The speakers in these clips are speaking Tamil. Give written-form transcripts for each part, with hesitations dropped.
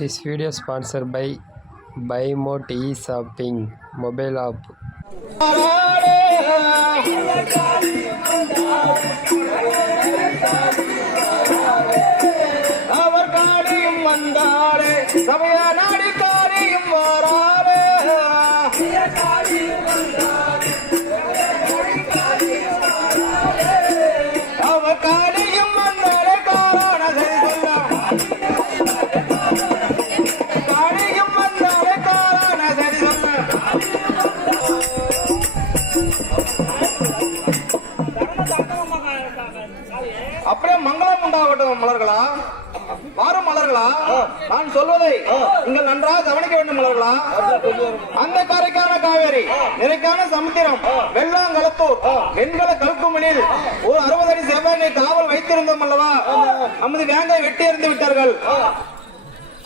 This video sponsored by BuyMote e-shopping mobile app. அப்படியே மங்களம் உண்டாகட்டும் மலர்களா, மாறும் மலர்களா, நான் சொல்வதை நீங்கள் நன்றாக கவனிக்க வேண்டும் மலர்களா. அந்த கரைக்கான காவேரி, நிறைக்கான சமுத்திரம், வெள்ளாங்கலத்தூர், வெண்கல கல்குமணியில் ஒரு 60 அடி செவ்வாயை காவல் வைத்திருந்தோம் அல்லவா, நமது வேங்கை வெட்டி எறிந்து விட்டார்கள்.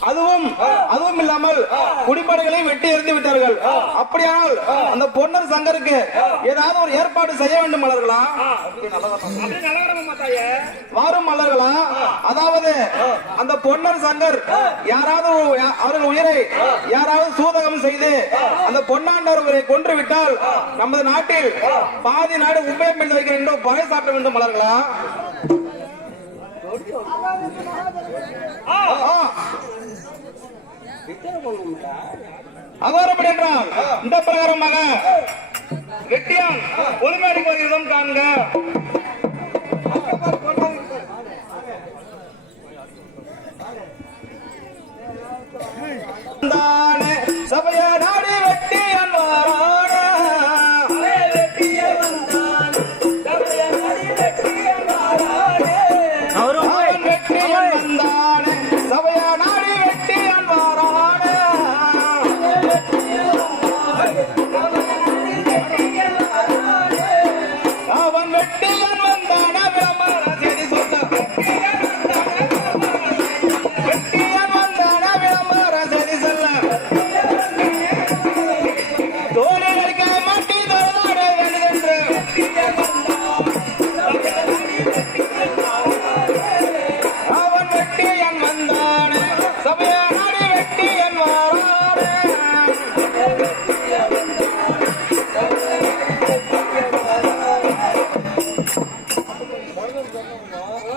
அதுவும் இல்லாமல் குடிப்படைகளை வெட்டி எறிந்து விட்டார்கள். அப்படியானால் அந்த பொன்னர் சங்கருக்கு ஏதாவது ஒரு ஏற்பாடு செய்ய வேண்டும் மலர்களா, வாரும் மலர்களா. அதாவது அந்த பொன்னர் சங்கர் யாராவது அவர்கள் உயிரை யாராவது சூதகம் செய்து அந்த பொன்னாண்டவர் உயிரை கொன்று விட்டால் நமது நாட்டில் பாதி நாடு உபயம் எழுத வைக்க வேண்டும், பகை சாட்ட வேண்டும் மலர்களா. அகோரப்படி என்றால் இந்த பிரகாரமாக வெட்டியான் ஒழுங்காடி வருகிறதும் காண்க. சபையா நாடு வெட்டியான் வாரான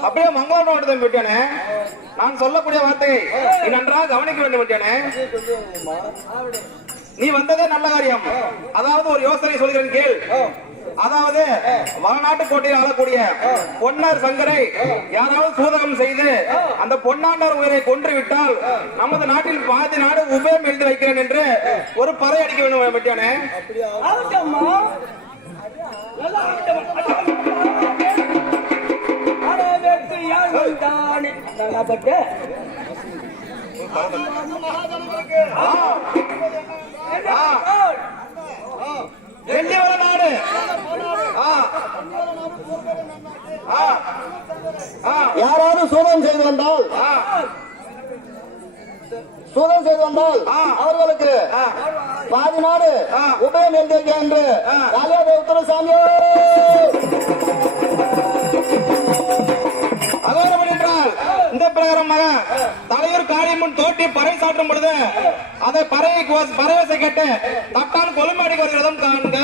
அப்படியே மங்களம் விட்டேனே. நான் சொல்லக்கூடிய வார்த்தையை நீ நன்றாக கவனிக்க வேண்டும் விட்டேனே. நீ வந்ததே நல்ல காரியம். அதாவது ஒரு யோசனை சொல்கிறேன் கேள். அதாவது வடநாட்டு கோட்டையில் ஆளக்கூடிய பொன்னர் சங்கரை யாராவது சூதகம் செய்து அந்த பொன்னாண்டர் உயிரை கொன்று விட்டால் நமது நாட்டில் பாதி நாடு உபயம் எழுதி வைக்கிறேன் என்று ஒரு பறை அடிக்க வேண்டும் விட்டேனே. நாடு யாராவது சூதம் செய்து வந்தால் அவர்களுக்கு பாதி நாடு உபயம் எழுதி என்று காலியாத உத்தரசாமியோ இந்த பிரகாரமாக தலையூர் காளியம்மன் தோட்டி பறை சாற்றும் பொழுது அதை பறவை கேட்டு தட்டான் கொலுமாடி வருகிறதும் காண்க.